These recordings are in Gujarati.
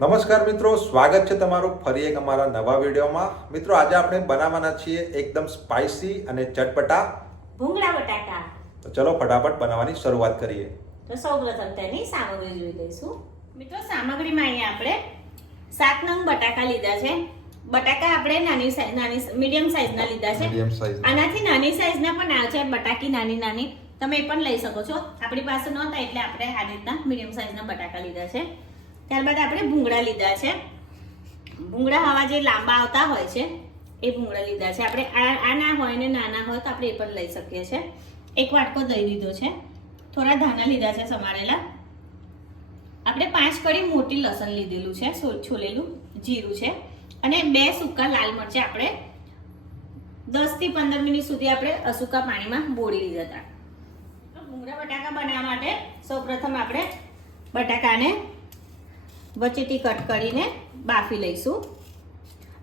નમસ્કાર મિત્રો, સ્વાગત છે તમારું ફરી એક અમારા નવા વિડીયોમાં. મિત્રો આજે આપણે બનાવવાના છીએ એકદમ સ્પાઇસી અને ચટપટા ભૂંગળા બટાકા. તો ચલો ફટાફટ બનાવવાની શરૂઆત કરીએ. તો સૌપ્રથમ તેની સામગ્રી જોઈ લઈશું. મિત્રો સામગ્રીમાં અહીંયા આપણે 7 નંગ બટાકા લીધા છે. બટાકા આપણે નાની મીડિયમ સાઈઝના લીધા છે. Medium size. આનાથી નાની સાઈઝના પણ આવે છે બટાકી નાની તમે એ પણ લઈ શકો છો. આપણી પાસે નહોતા એટલે આપણે આ રીતના મીડિયમ સાઈઝના બટાકા લીધા છે. ત્યારબાદ આપણે ભૂંગળા લીધા છે. ભૂંગળા હવા જે લાંબા આવતા હોય છે એ ભૂંગળા લીધા છે. આપણે આ ના હોય ને નાના હોય તો આપણે એ પણ લઈ શકીએ છીએ. એક વાટકો દહીં લીધો છે. થોડા ધાણા લીધા છે સમારેલા. આપણે 5 કળી મોટી લસણ લીધેલું છે, છોલેલું જીરું છે અને 2 સૂકા લાલ મરચાં આપણે 10 થી 15 મિનિટ સુધી આપણે અસૂકા પાણીમાં બોળી લીધા હતા. ભૂંગળા બટાકા બનાવવા માટે સૌપ્રથમ આપણે બટાકાને વચ્ચેથી કટ કરીને બાફી લઈશું.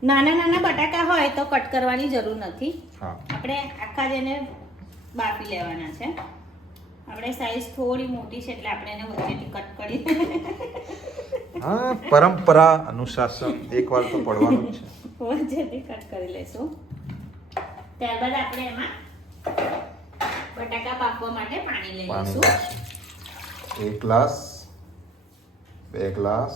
નાના બટાકા હોય તો કટ કરવાની જરૂર નથી. આપણે આખા જ એને બાફી લેવાના છે. આપણે સાઈઝ થોડી મોટી છે એટલે આપણે એને વચ્ચેથી કટ કરી પરંપરા અનુશાસન એકવાર તો પડવાનું જ છે. વચ્ચેથી કટ કરી લઈશું. ત્યારબાદ આપણે એમાં બટાકા બાફવા માટે પાણી લઈ લઈશું. 1 ગ્લાસ, 2 ગ્લાસ.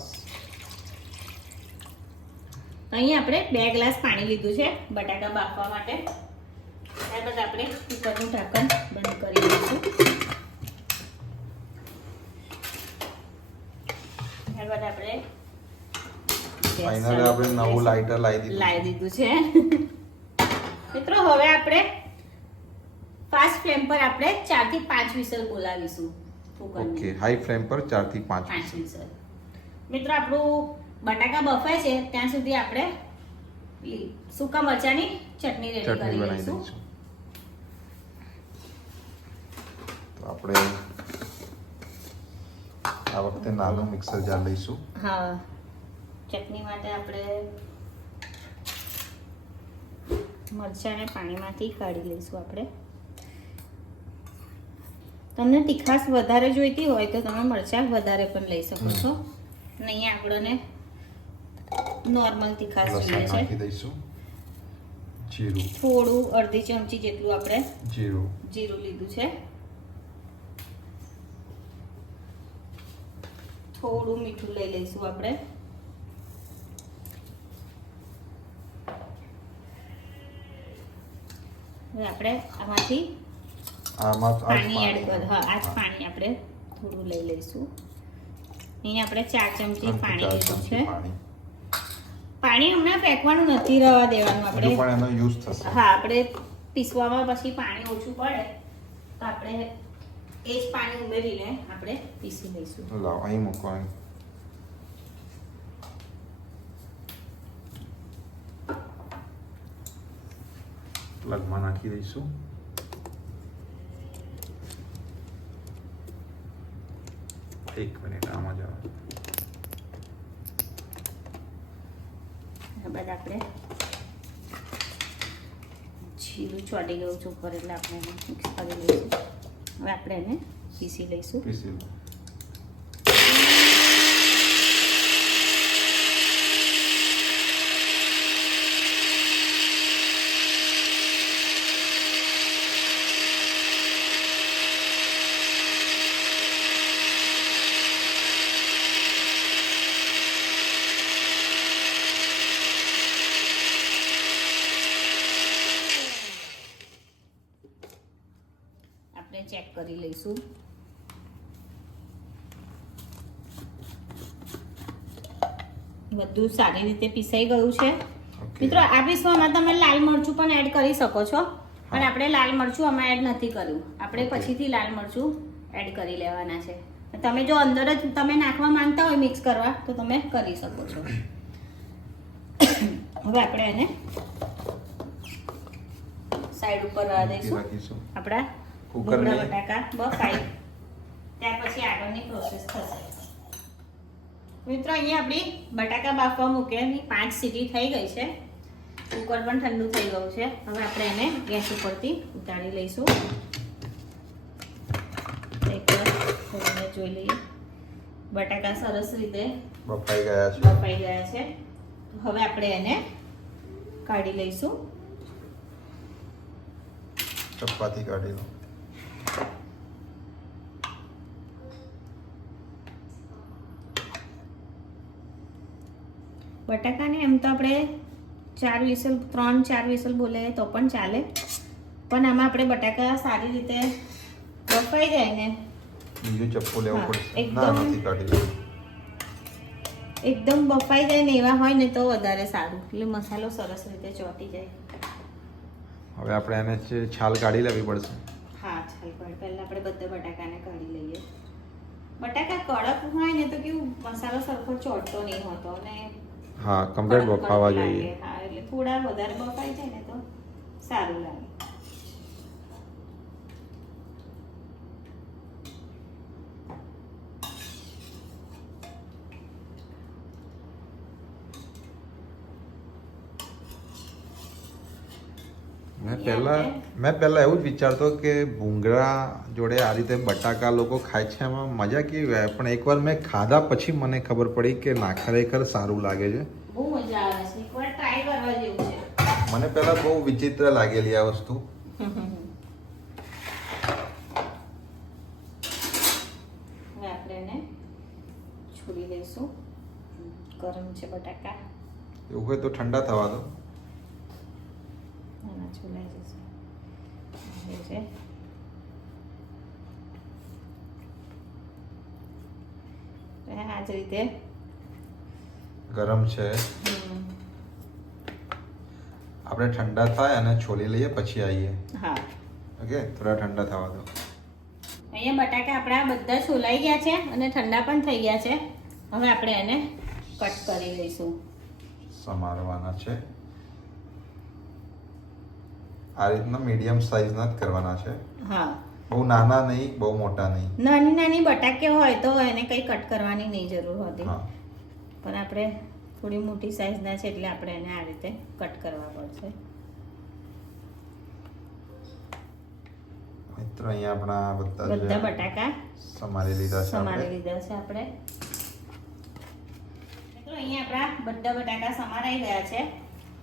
અહીં આપણે 2 ગ્લાસ પાણી લીધું છે બટાકા બાફવા માટે. ત્યારબાદ આપણે કુકરનું ઢાંકણ બંધ કરી દઈશું. ત્યારબાદ આપણે ફાઇનલી આપણે નવું લાઇટર લાવી દીધું છે. મિત્રો હવે આપણે ફાસ્ટ ફ્લેમ પર આપણે 4 થી 5 વિસલ બોલાવીશું. ઓકે, હાઈ ફ્લેમ પર 4 થી 5 વિસલ. મિત્રો આપણું બટાકા બફાય છે ત્યાં સુધી આપણે સૂકા મરચાની ચટણી રેડી કરી લઈશું. તો આપણે આ વખતે નાનું મિક્સર જાર લઈશું. હા, ચટણી માટે આપણે મરચાંને પાણીમાંથી કાઢી લઈશું. આપણે તમને તીખાશ વધારે જોઈતી હોય તો તમે મરચાં વધારે પણ લઈ શકો છો. નહીં આપણને નોર્મલ તીખાશ જોઈએ છે. નાખી દઈશું. જીરું થોડું અડધી ચમચી જેટલું આપણે જીરું લીધું છે. થોડું મીઠું લઈ લઈશું આપણે. હવે આપણે આમાંથી પાણી એડ કર. હા, આ પાણી આપણે થોડું લઈ લઈશું. અહીં આપણે 4 ચમચી પાણી લીધું છે. પાણી હમણાં ફેંકવાનું નથી, રવા દેવાનું આપણે. પણ એનો યુઝ થશે. હા, આપણે પીસવામાં પછી પાણી ઓછું પડે તો આપણે એ જ પાણી ઉમેરીને આપણે પીસી લઈશું. લાવ અહીં મૂકવાનું. પ્લગમાં નાખી દઈશું. એક મિનિટ આમાં જવા. ત્યારબાદ આપણે જીરું ચોડી ગયું છે ઉપર એટલે આપણે એને મિક્સ કરી લઈશું. હવે આપણે એને પીસી લઈશું. ચેક કરી લઈશું. બધું સારી રીતે પીસાઈ ગયું છે. મિત્રો આ પીસવામાં તમે લાલ મરચું પણ એડ કરી શકો છો, પણ આપણે લાલ મરચું આમાં એડ નથી કર્યું. આપણે પછીથી લાલ મરચું એડ કરી લેવાના છે. તમે જો અંદર જ તમે નાખવા માંગતા હોય મિક્સ કરવા તો તમે કરી શકો છો. હવે આપણે એને સાઈડ ઉપર રાખી દઈશું. આપણા ભૂંગળા બટાકા બફાય ત્યાર પછી આગળની પ્રોસેસ થશે. મિત્રો અહીંયા આપણી બટાકા બાફવા મૂકેલી 5 સીટી થઈ ગઈ છે. કુકર પણ ઠંડુ થઈ ગયું છે. હવે આપણે એને ગેસ ઉપરથી ઉતારી લઈશું. એકવાર ખોલીને જોઈ લઈએ. બટાકા સરસ રીતે બફાઈ ગયા છે. બફાઈ ગયા છે. હવે આપણે એને કાઢી લઈશું. ચપાતી કાઢી લો. બટાકાને એમ તો આપણે 3-4 વિસલ બોલે તો પણ ચાલે, પણ આમાં આપણે બટાકા સારી રીતે બફાઈ જાય ને. બીજું ચપ્પુ લેવું હા, પડશે. એકદમ. ના, નથી કાઢી લો. એકદમ બફાઈ જાય ને એવા હોય ને તો વધારે સારું, એટલે મસાલો સરસ રીતે ચોંટી જાય. હવે આપણે એને છાલ કાઢી લેવી પડશે. હા, ચાલ પહેલા આપણે બધા બટાકાને કાઢી લઈએ. બટાકા કડક હોય ને તો કેવું મસાલો સરખો ચોટતો નહીં હોતો અને હા, કમ્પ્લીટ બફાવા જોઈએ. હા, એટલે થોડા વધારે બફાઈ જાય ને તો સારું લાગે. મેં પહેલા એવું જ વિચારતો કે ભૂંગળા જોડે આ રીતે બટાકા લોકો ખાય છે, એમાં મજા કેવી હોય, પણ એકવાર મેં ખાધા પછી મને ખબર પડી કે ના, ખરેખર સારું લાગે છે. બહુ મજા આવે છે, એકવાર ટ્રાય કરવા જેવું છે. મને પહેલા બહુ વિચિત્ર લાગેલી આ વસ્તુ. હવે આપણે એને છોડી દઈશું. ગરમ છે બટાકા. એવું હોય તો ઠંડા થવા દો. નાના છોલાઈ જશે. હવે છે આ જ રીતે ગરમ છે. આપણે ઠંડા થાય અને છોલી લઈએ પછી આવીએ. હા, ઓકે, થોડા ઠંડા થવા દો. અહીંયા બટાકા આપણા બધા છોલાઈ ગયા છે અને ઠંડા પણ થઈ ગયા છે. હવે આપણે એને કટ કરી લઈશું. સમારવાના છે આ રીતના, મીડિયમ સાઈઝના જ કરવાના છે. હા, બહુ નાના નહીં, બહુ મોટા નહીં. નાની નાની બટાકે હોય તો એને કંઈ કટ કરવાની નહીં જરૂર હોતી, હા, પણ આપણે થોડી મોટી સાઈઝના છે એટલે આપણે એને આ રીતે કટ કરવા પડશે. મિત્રો અહીંયા આપણા બધા બધા બટાકા સમારી લીધા છે સમારી આપણે. લીધા છે આપણે. મિત્રો અહીંયા આપણા બધા બટાકા સમારાઈ ગયા છે.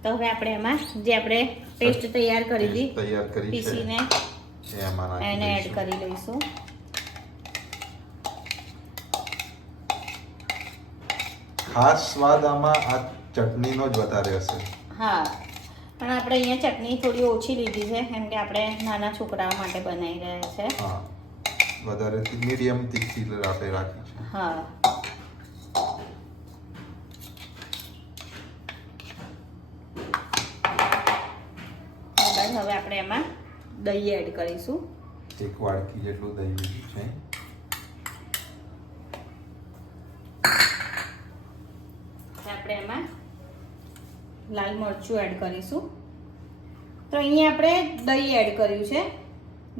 તો હવે આપણે એમાં જે આપણે પેસ્ટ તૈયાર કરી હતી તૈયાર કરી છે પીસીને એ એમાં નાખી એને એડ દઈશું. કરી લઈશું. ખાસ સ્વાદ આમાં આ ચટણીનો જ વધારે હશે. હા, પણ આપણે અહીંયા ચટણી થોડી ઓછી લીધી છે કેમ કે આપણે નાના છોકરાઓ માટે બનાવી રહ્યા છે. હા, વધારે મીડિયમ તીખી આપણે રાખી છે. હા, હવે આપણે એમાં દહીં એડ કરીશું. એક વાડકી જેટલું દહીં લીધું છે. આપણે એમાં લાલ મરચું એડ કરીશું. તો અહીંયા આપણે દહીં એડ કર્યું છે.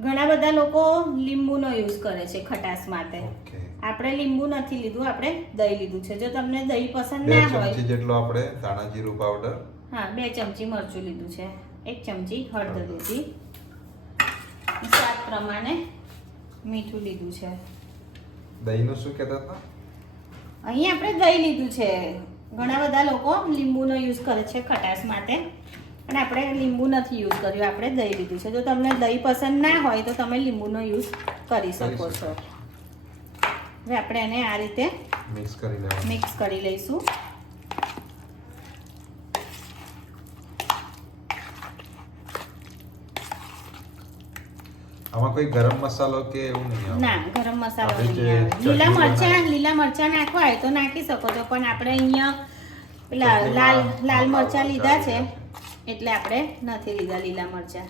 ઘણા બધા લોકો લીંબુનો યુઝ કરે છે ખટાશ માટે. ઓકે, આપણે લીંબુ નથી લીધું, આપણે દહીં લીધું છે. જો તમને દહીં પસંદ 2 ના હોય, ચમચી જેટલો આપણે ધાણા જીરું પાવડર. હા, 2 ચમચી મરચું લીધું છે, 1 ચમચી હળદર લીધી, સ્વાદ પ્રમાણે મીઠું લીધું છે. દહીંનું શું કહેતા હતા? અહીંયા આપણે દહીં લીધું છે. ઘણા બધા લોકો લીંબુનો યુઝ કરે છે ખટાશ માટે, પણ આપણે લીંબુ નથી યુઝ કર્યું, આપણે દહીં લીધું છે. જો તમને દહીં પસંદ ના હોય તો તમે લીંબુનો યુઝ કરી શકો છો. હવે આપણે એને આ રીતે મિક્સ કરી લેવાનું. મિક્સ કરી લઈશું. આમાં કોઈ ગરમ મસાલો કે એવું નહીં આવે? ના, ગરમ મસાલો આપણે નહીં જે આવે. ચટણી લીલા મરચાં નાખવા હોય તો નાખી શકો છો, પણ આપણે અહીંયા પેલા લાલ મરચાં લીધા છે એટલે આપણે નથી લીધા લીલા મરચાં.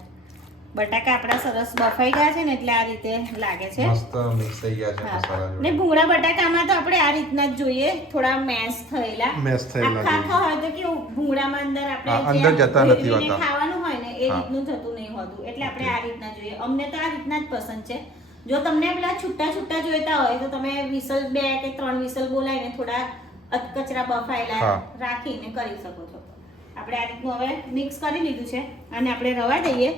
બટાકા આપણા સરસ બફાઈ ગયા છે ને એટલે આ રીતે લાગે છે. મસ્ત મિક્સ થઈ ગયા છે હા. મસાલા ને જોડે. ભૂંગળા બટાકામાં તો આપણે આ રીતના જ જોઈએ, થોડા મેશ થયેલા. મેશ થયેલા આખા હોય તો કેવું ભૂંગળામાં અંદર હા, આપણે અંદર જે જતા નથી ભેળવીને હોતા. ખાવાનું હોય ને એ હા. રીતનું થતું નહીં હોતું, એટલે આપણે આ રીતના જોઈએ. અમને તો આ રીતના જ પસંદ છે. જો તમને પેલા છૂટા છૂટા જોઈતા હોય તો તમે વિસલ 2 કે 3 વિસલ બોલાવીને થોડા અધકચરા બફાયેલા હા. રાખીને કરી શકો છો. આપણે આ રીતનું હવે મિક્સ કરી લીધું છે અને આપણે રવા દઈએ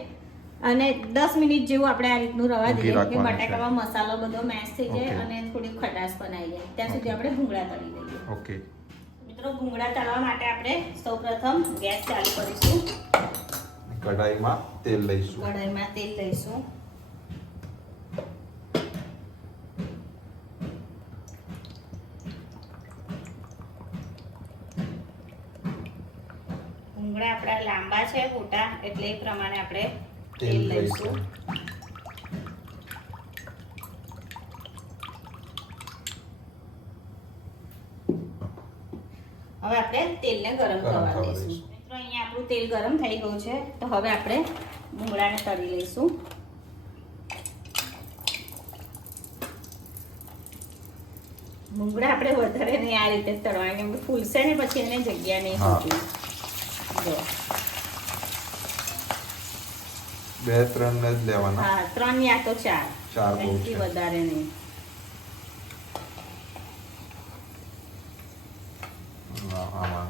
અને 10 મિનિટ જેવું આપણે આ રીતનું રવા ઊભી દઈએ કે રાખવાનું છે. બટાકામાં મસાલો બધો મેશ થઈ જાય Okay. અને થોડી ખટાશ બનાવી જાય ત્યાં સુધી આપણે ભૂંગળા તળી લઈએ. ઓકે. મિત્રો ભૂંગળા તળવા માટે આપણે સૌપ્રથમ ગેસ ચાલુ કરીશું. કઢાઈમાં તેલ લઈશું. કઢાઈમાં તેલ લઈશું. ભૂંગળા આપણા લાંબા છે મોટા એટલે એ પ્રમાણે આપણે તેલ લઈશું. હવે આપણે તેલને ગરમ થવા દઈશું. મિત્રો અહીંયા આપણું તેલ ગરમ થઈ ગયું છે તો હવે આપણે ભૂંગળાને તળી લઈશું. ભૂંગળા આપણે વધારે નહીં આ રીતે તળવાના કેમ કે ફૂલશે ને પછી એને જગ્યા નહીં હોતી. જો 2-3 જ લેવાના. હા 3 યા તો 4. ચાર બહુ એનાથી છે. વધારે નહીં. આમાં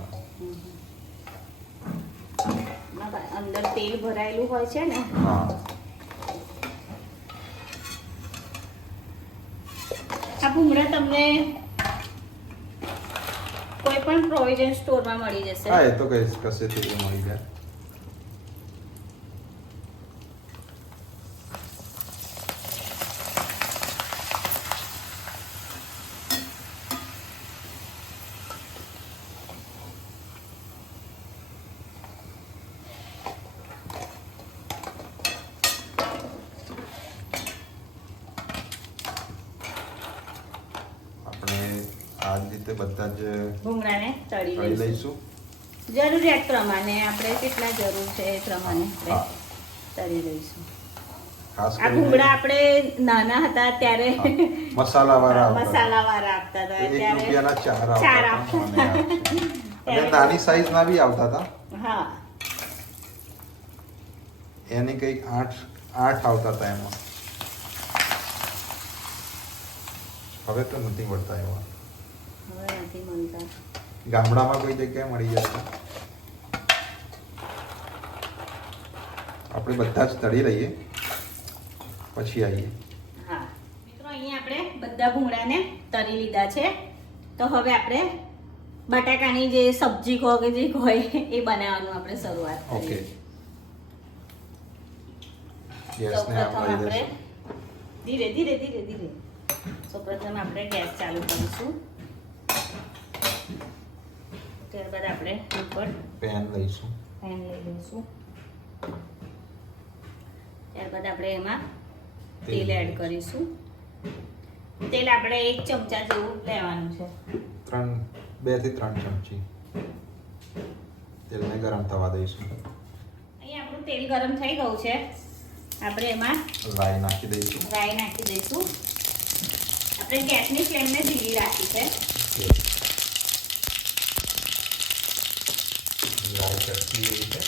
અંદર તેલ ભરાયેલું હોય છે ને હા. આ ભૂંગળા તમને કોઈ પણ પ્રોવિઝન સ્ટોરમાં મળી જશે. હા, એ તો કશેથી મળી જાય. આપણે આ જ રીતે બધા જ ભૂંગળાને તળી તળી લઈશું. લઈશું. જરૂરિયાત પ્રમાણે આપણે કેટલા જરૂર છે એ પ્રમાણે હા. આપણે તળી લઈશું. ખાસ આ ભૂંગળા આપણે નાના હતા ત્યારે મસાલાવાળા મસાલાવાળા આપતા હતા. 1 ત્યારે રૂપિયાના 4 ચાર આવતા હતા. આવતા. મને યાદ છે. અને નાની સાઈઝના બી આવતા હતા. હા એની કંઈક 8 આવતા હતા એમાં. હવે તો નથી મળતા એવા. હવે નથી મળતા. ગામડામાં કોઈ જગ્યાએ મળી જશે. આપણે બધા જ તળી લઈએ પછી આવીએ. હા મિત્રો અહીંયા આપણે બધા ભૂંગળાને તળી લીધા છે તો હવે આપણે બટાકાની જે સબ્જી કહો કે જે હોય એ બનાવવાનું આપણે શરૂઆત ઓકે. કરીએ. ગેસને આ સૌપ્રથમ મળી આપણે જશે. ધીરે ધીરે ધીરે ધીરે સૌપ્રથમ આપણે ગેસ ચાલુ કરીશું. ત્યારબાદ આપણે ઉપર પેન લઈશું. પેન લઈ લઈશું. ત્યારબાદ આપણે એમાં તેલ એડ કરીશું. તેલ આપણે 1 ચમચા જેવું લેવાનું છે. 2 થી 3 ચમચી તેલને ગરમ થવા દઈશું. અહીંયા આપણું તેલ ગરમ થઈ ગયું છે. આપણે એમાં રાઈ નાખી દઈશું. રાઈ નાખી દઈશું. આપણે ગેસની ફ્લેમને ધીરી રાખી છે. રાઈ ચડતી રહી છે.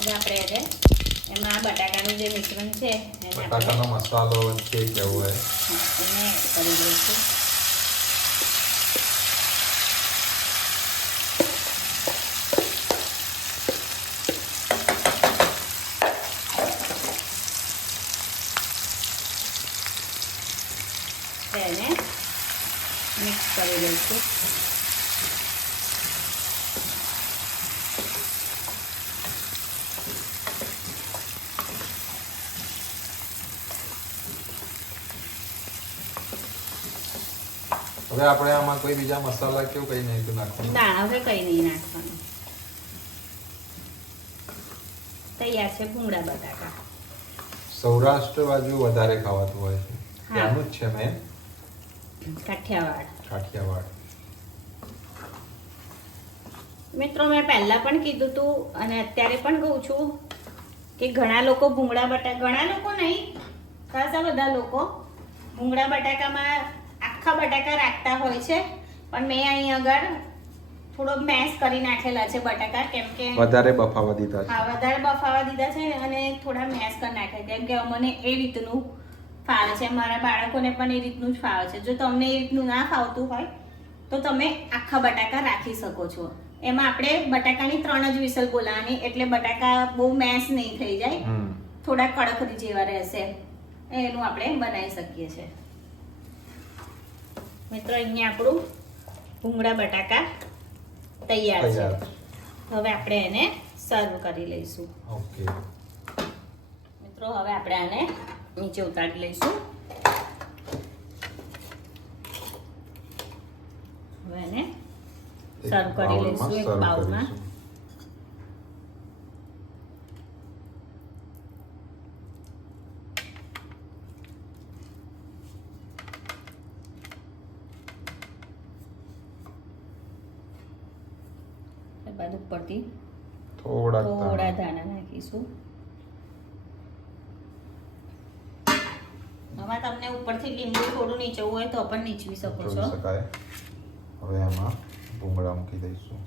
હવે આપણે એને એમાં આ બટાકાનું જે મિશ્રણ છે એને આપણે બટાકાનો મસાલો છે કેવો હોય એને એડ કરી દઈશું. એને મિક્સ કરી દઈશું. હવે આપણે આમાં કોઈ બીજા મસાલા કેવું કઈ નહીં નાખવાનું. ના હવે કઈ નહીં નાખવાનું. તૈયાર છે ભૂંગળા બટાકા. સૌરાષ્ટ્ર બાજુ વધારે ખાવાતું હોય છે. હા. ત્યાંનું જ છે મેં કાઠિયાવાડ. કાઠિયાવાડ. મિત્રો મેં પહેલા પણ કીધું હતું અને અત્યારે પણ કહું છું કે ઘણા લોકો ભૂંગળા બટાકા, ઘણા લોકો નહીં ખાસા બધા લોકો ભૂંગળા બટાકામાં આખા બટાકા રાખતા હોય છે પણ મેં અહીં આગળ થોડો મેશ કરી નાખેલા છે બટાકા કેમ કે વધારે બફાવા દીધા છે. હા વધારે બફાવા દીધા છે અને થોડા મેશ કરી નાખ્યા કેમ કે અમને એ રીતનું ફાવે છે. મારા બાળકોને પણ એ રીતનું જ ફાવે છે. જો તમને એ રીતનું ના ફાવતું હોય તો તમે આખા બટાકા રાખી શકો છો. એમાં આપણે બટાકાની 3 જ વિસલ બોલાવવાની, એટલે બટાકા બહુ મેશ નહીં થઈ જાય, થોડા કડક જેવા રહેશે. એનું આપણે બનાવી શકીએ છીએ. મિત્રો અહીંયા આપણું ભૂંગળા બટાકા તૈયાર છે. હવે આપણે એને સર્વ કરી લઈશું. ઓકે મિત્રો હવે આપણે આને નીચે ઉતારી લઈશું. હવે એને સર્વ કરી લઈશું એક બાઉલમાં. બાદ ઉપરથી થોડા દાણા નાખીશું. હવે તમને ઉપરથી લીંબુ થોડું નીચવું હોય તો પણ નીચવી શકો છો. હવે એમાં ભૂંગળા મૂકી દઈશું.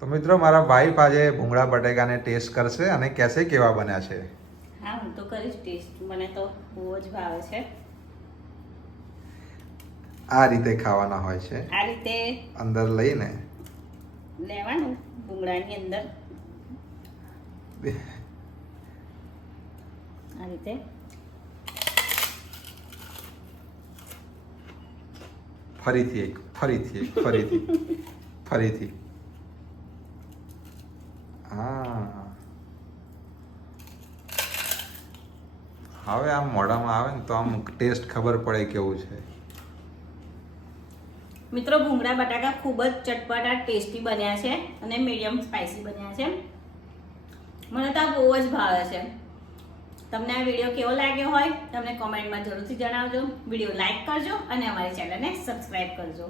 તો મિત્રો મારા વાઈફ આજે ભૂંગળા બટેકાને ટેસ્ટ કરશે અને કહેશે કેવા બન્યા છે. હા, હું તો કરીશ ટેસ્ટ. મને તો બહુ જ ભાવે છે. આ રીતે ખાવાના હોય છે. આ રીતે અંદર લઈને લેવાનું ભૂંગળાની અંદર આ રીતે ફરીથી હા, હવે આમ મોઢામાં આવે ને તો આમ ટેસ્ટ ખબર પડે કેવું છે. મિત્રો ભૂંગળા બટાકા ખૂબ જ ચટપટા ટેસ્ટી બન્યા છે અને મીડિયમ સ્પાઇસી બન્યા છે. મને તો આ બહુ જ ભાવે છે. તમને આ વિડીયો કેવો લાગ્યો હોય તમને કોમેન્ટમાં જરૂરથી જણાવજો. વિડીયો લાઈક કરજો અને અમારી ચેનલને સબસ્ક્રાઈબ કરજો.